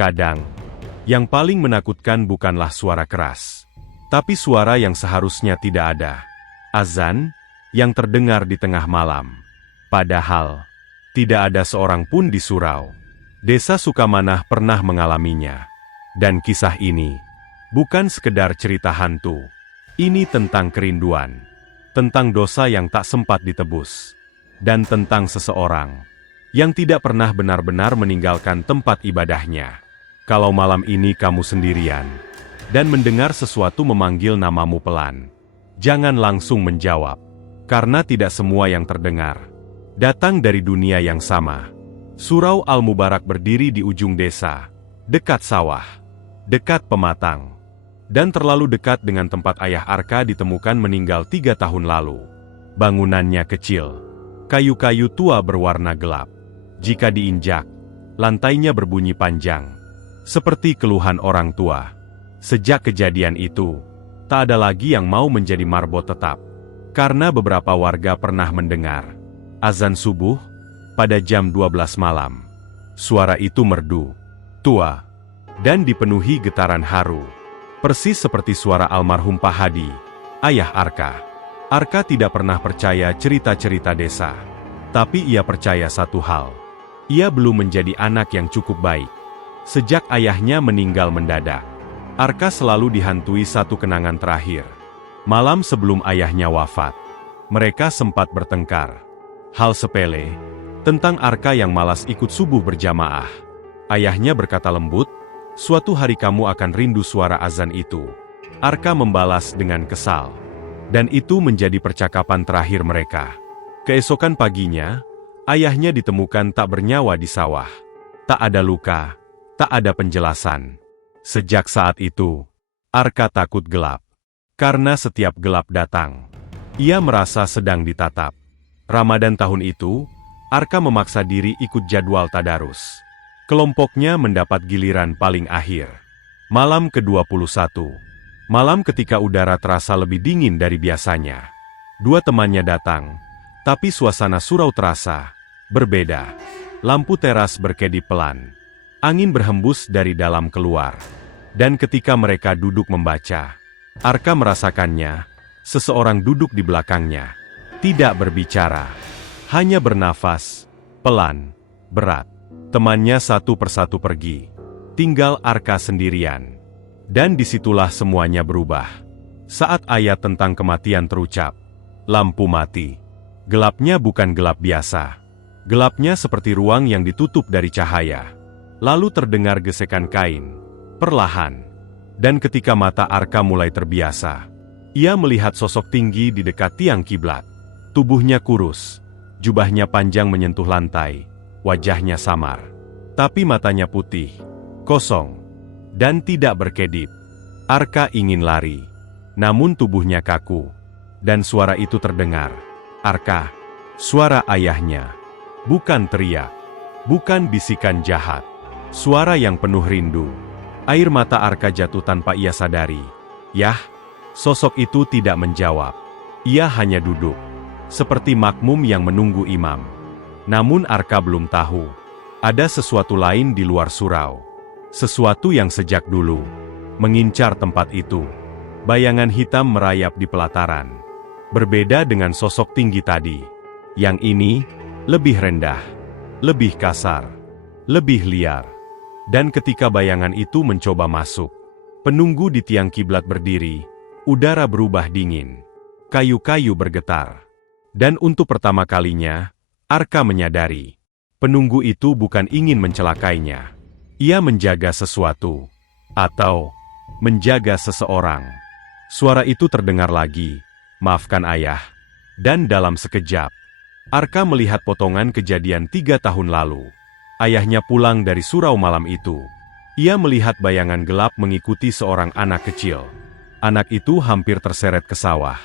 Terkadang, yang paling menakutkan bukanlah suara keras, tapi suara yang seharusnya tidak ada. Azan yang terdengar di tengah malam. Padahal, tidak ada seorang pun di surau. Desa Sukamanah pernah mengalaminya. Dan kisah ini bukan sekedar cerita hantu. Ini tentang kerinduan, tentang dosa yang tak sempat ditebus, dan tentang seseorang yang tidak pernah benar-benar meninggalkan tempat ibadahnya. Kalau malam ini kamu sendirian dan mendengar sesuatu memanggil namamu pelan, jangan langsung menjawab, karena tidak semua yang terdengar datang dari dunia yang sama. Surau Al-Mubarak berdiri di ujung desa, dekat sawah, dekat pematang, dan terlalu dekat dengan tempat ayah Arka ditemukan meninggal 3 tahun lalu. Bangunannya kecil, kayu-kayu tua berwarna gelap. Jika diinjak, lantainya berbunyi panjang, seperti keluhan orang tua. Sejak kejadian itu, tak ada lagi yang mau menjadi marbot tetap, karena beberapa warga pernah mendengar azan subuh pada jam 12 malam. Suara itu merdu, tua, dan dipenuhi getaran haru. Persis seperti suara almarhum Pak Hadi, ayah Arka. Arka tidak pernah percaya cerita-cerita desa. Tapi ia percaya satu hal. Ia belum menjadi anak yang cukup baik. Sejak ayahnya meninggal mendadak, Arka selalu dihantui satu kenangan terakhir. Malam sebelum ayahnya wafat, mereka sempat bertengkar. Hal sepele, tentang Arka yang malas ikut subuh berjamaah. Ayahnya berkata lembut, "Suatu hari kamu akan rindu suara azan itu." Arka membalas dengan kesal. Dan itu menjadi percakapan terakhir mereka. Keesokan paginya, ayahnya ditemukan tak bernyawa di sawah. Tak ada luka, tak ada penjelasan. Sejak saat itu, Arka takut gelap. Karena setiap gelap datang, ia merasa sedang ditatap. Ramadan tahun itu, Arka memaksa diri ikut jadwal tadarus. Kelompoknya mendapat giliran paling akhir. Malam ke-21. Malam ketika udara terasa lebih dingin dari biasanya. 2 temannya datang, tapi suasana surau terasa berbeda. Lampu teras berkedip pelan. Angin berhembus dari dalam keluar. Dan ketika mereka duduk membaca, Arka merasakannya, seseorang duduk di belakangnya. Tidak berbicara, hanya bernafas, pelan, berat. Temannya satu persatu pergi. Tinggal Arka sendirian. Dan disitulah semuanya berubah. Saat ayat tentang kematian terucap, lampu mati. Gelapnya bukan gelap biasa. Gelapnya seperti ruang yang ditutup dari cahaya. Lalu terdengar gesekan kain, perlahan. Dan ketika mata Arka mulai terbiasa, ia melihat sosok tinggi di dekat tiang kiblat. Tubuhnya kurus, jubahnya panjang menyentuh lantai, wajahnya samar. Tapi matanya putih, kosong, dan tidak berkedip. Arka ingin lari, namun tubuhnya kaku. Dan suara itu terdengar. Arka, suara ayahnya. Bukan teriak, bukan bisikan jahat. Suara yang penuh rindu. Air mata Arka jatuh tanpa ia sadari. Yah, sosok itu tidak menjawab. Ia hanya duduk, seperti makmum yang menunggu imam. Namun Arka belum tahu, ada sesuatu lain di luar surau. Sesuatu yang sejak dulu mengincar tempat itu. Bayangan hitam merayap di pelataran. Berbeda dengan sosok tinggi tadi. Yang ini, lebih rendah, lebih kasar, lebih liar. Dan ketika bayangan itu mencoba masuk, penunggu di tiang kiblat berdiri, udara berubah dingin. Kayu-kayu bergetar. Dan untuk pertama kalinya, Arka menyadari, penunggu itu bukan ingin mencelakainya. Ia menjaga sesuatu, atau menjaga seseorang. Suara itu terdengar lagi, "Maafkan ayah." Dan dalam sekejap, Arka melihat potongan kejadian 3 tahun lalu. Ayahnya pulang dari surau malam itu. Ia melihat bayangan gelap mengikuti seorang anak kecil. Anak itu hampir terseret ke sawah.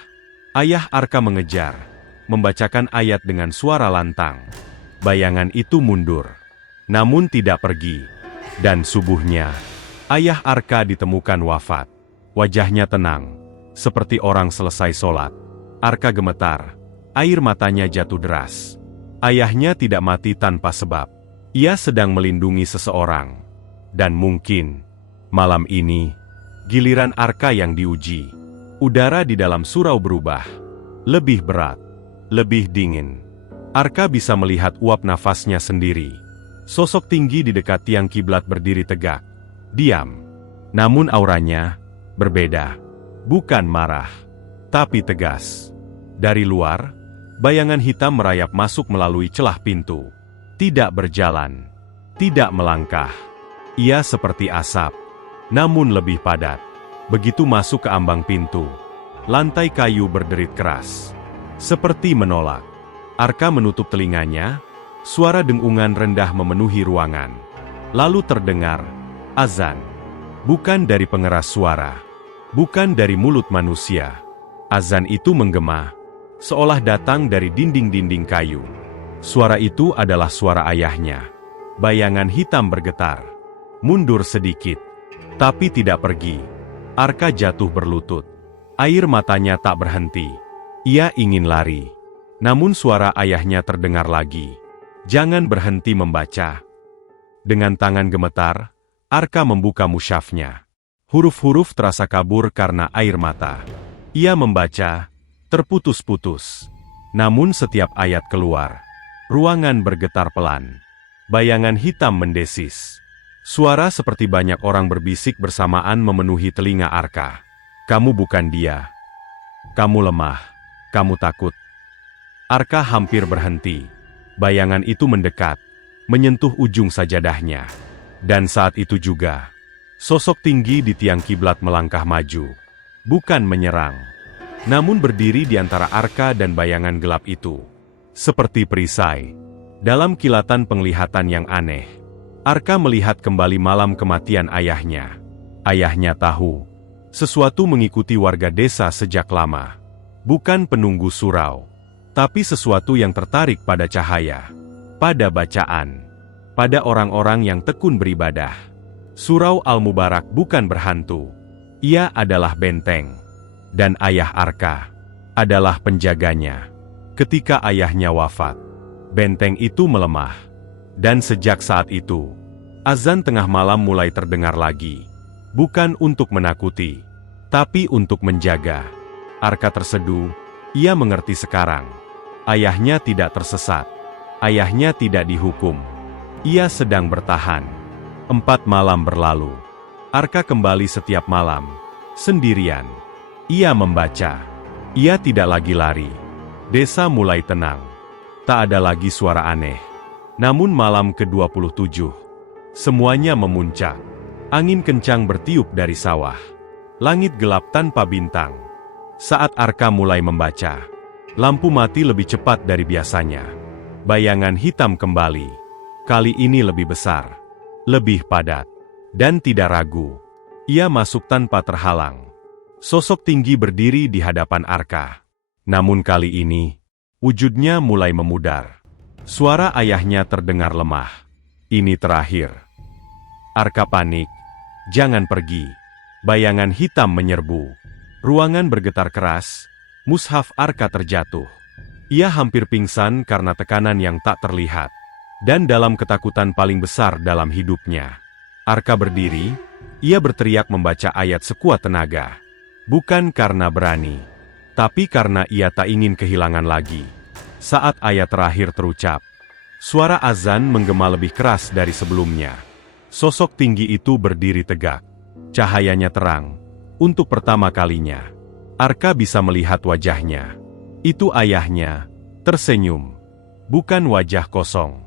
Ayah Arka mengejar, membacakan ayat dengan suara lantang. Bayangan itu mundur, namun tidak pergi. Dan subuhnya, ayah Arka ditemukan wafat. Wajahnya tenang, seperti orang selesai sholat. Arka gemetar, air matanya jatuh deras. Ayahnya tidak mati tanpa sebab. Ia sedang melindungi seseorang. Dan mungkin, malam ini, giliran Arka yang diuji. Udara di dalam surau berubah. Lebih berat. Lebih dingin. Arka bisa melihat uap nafasnya sendiri. Sosok tinggi di dekat tiang kiblat berdiri tegak. Diam. Namun auranya berbeda. Bukan marah, tapi tegas. Dari luar, bayangan hitam merayap masuk melalui celah pintu. Tidak berjalan. Tidak melangkah. Ia seperti asap, namun lebih padat. Begitu masuk ke ambang pintu, lantai kayu berderit keras. Seperti menolak. Arka menutup telinganya, suara dengungan rendah memenuhi ruangan. Lalu terdengar azan. Bukan dari pengeras suara. Bukan dari mulut manusia. Azan itu menggema, seolah datang dari dinding-dinding kayu. Suara itu adalah suara ayahnya. Bayangan hitam bergetar. Mundur sedikit, tapi tidak pergi. Arka jatuh berlutut. Air matanya tak berhenti. Ia ingin lari. Namun suara ayahnya terdengar lagi. Jangan berhenti membaca. Dengan tangan gemetar, Arka membuka mushafnya. Huruf-huruf terasa kabur karena air mata. Ia membaca, terputus-putus. Namun setiap ayat keluar. Ruangan bergetar pelan. Bayangan hitam mendesis. Suara seperti banyak orang berbisik bersamaan memenuhi telinga Arka. Kamu bukan dia. Kamu lemah. Kamu takut. Arka hampir berhenti. Bayangan itu mendekat, menyentuh ujung sajadahnya. Dan saat itu juga, sosok tinggi di tiang kiblat melangkah maju. Bukan menyerang, namun berdiri di antara Arka dan bayangan gelap itu. Seperti perisai. Dalam kilatan penglihatan yang aneh, Arka melihat kembali malam kematian ayahnya. Ayahnya tahu, sesuatu mengikuti warga desa sejak lama. Bukan penunggu surau, tapi sesuatu yang tertarik pada cahaya, pada bacaan, pada orang-orang yang tekun beribadah. Surau Al-Mubarak bukan berhantu. Ia adalah benteng. Dan ayah Arka adalah penjaganya. Ketika ayahnya wafat, benteng itu melemah. Dan sejak saat itu, azan tengah malam mulai terdengar lagi. Bukan untuk menakuti, tapi untuk menjaga. Arka terseduh, ia mengerti sekarang. Ayahnya tidak tersesat. Ayahnya tidak dihukum. Ia sedang bertahan. 4 malam berlalu. Arka kembali setiap malam, sendirian. Ia membaca. Ia tidak lagi lari. Desa mulai tenang. Tak ada lagi suara aneh. Namun malam ke-27, semuanya memuncak. Angin kencang bertiup dari sawah. Langit gelap tanpa bintang. Saat Arka mulai membaca, lampu mati lebih cepat dari biasanya. Bayangan hitam kembali. Kali ini lebih besar, lebih padat, dan tidak ragu. Ia masuk tanpa terhalang. Sosok tinggi berdiri di hadapan Arka. Namun kali ini, wujudnya mulai memudar. Suara ayahnya terdengar lemah. Ini terakhir. Arka panik. Jangan pergi. Bayangan hitam menyerbu. Ruangan bergetar keras. Mushaf Arka terjatuh. Ia hampir pingsan karena tekanan yang tak terlihat. Dan dalam ketakutan paling besar dalam hidupnya, Arka berdiri. Ia berteriak membaca ayat sekuat tenaga. Bukan karena berani, tapi karena ia tak ingin kehilangan lagi. Saat ayat terakhir terucap, suara azan menggema lebih keras dari sebelumnya. Sosok tinggi itu berdiri tegak. Cahayanya terang. Untuk pertama kalinya, Arka bisa melihat wajahnya. Itu ayahnya, tersenyum. Bukan wajah kosong.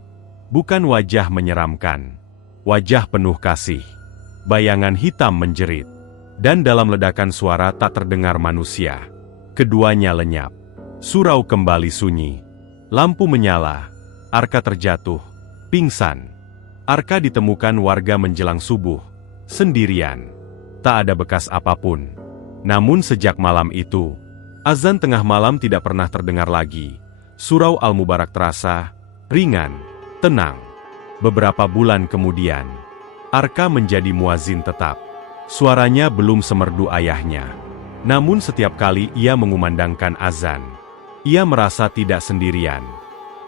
Bukan wajah menyeramkan. Wajah penuh kasih. Bayangan hitam menjerit. Dan dalam ledakan suara tak terdengar manusia. Keduanya lenyap. Surau kembali sunyi. Lampu menyala. Arka terjatuh. Pingsan. Arka ditemukan warga menjelang subuh. Sendirian. Tak ada bekas apapun. Namun sejak malam itu, azan tengah malam tidak pernah terdengar lagi. Surau Al-Mubarak terasa ringan, tenang. Beberapa bulan kemudian, Arka menjadi muazin tetap. Suaranya belum semerdu ayahnya. Namun setiap kali ia mengumandangkan azan, ia merasa tidak sendirian.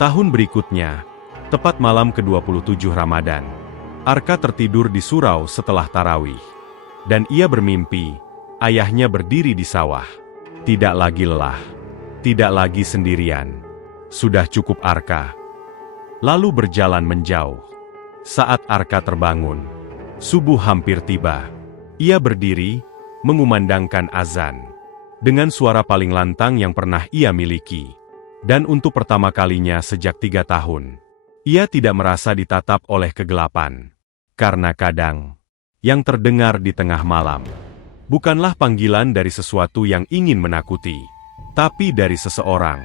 Tahun berikutnya, tepat malam ke-27 Ramadan, Arka tertidur di surau setelah tarawih. Dan ia bermimpi, ayahnya berdiri di sawah. Tidak lagi lelah. Tidak lagi sendirian. Sudah cukup Arka. Lalu berjalan menjauh. Saat Arka terbangun, subuh hampir tiba. Ia berdiri, mengumandangkan azan. Dengan suara paling lantang yang pernah ia miliki. Dan untuk pertama kalinya sejak 3 tahun, ia tidak merasa ditatap oleh kegelapan. Karena kadang, yang terdengar di tengah malam, bukanlah panggilan dari sesuatu yang ingin menakuti, tapi dari seseorang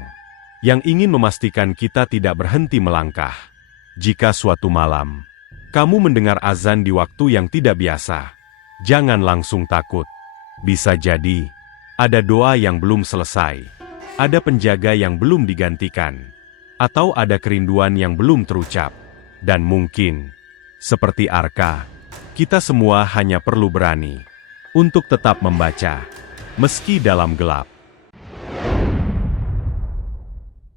yang ingin memastikan kita tidak berhenti melangkah. Jika suatu malam, kamu mendengar azan di waktu yang tidak biasa, jangan langsung takut. Bisa jadi, ada doa yang belum selesai, ada penjaga yang belum digantikan, atau ada kerinduan yang belum terucap. Dan mungkin, seperti Arka, kita semua hanya perlu berani untuk tetap membaca, meski dalam gelap.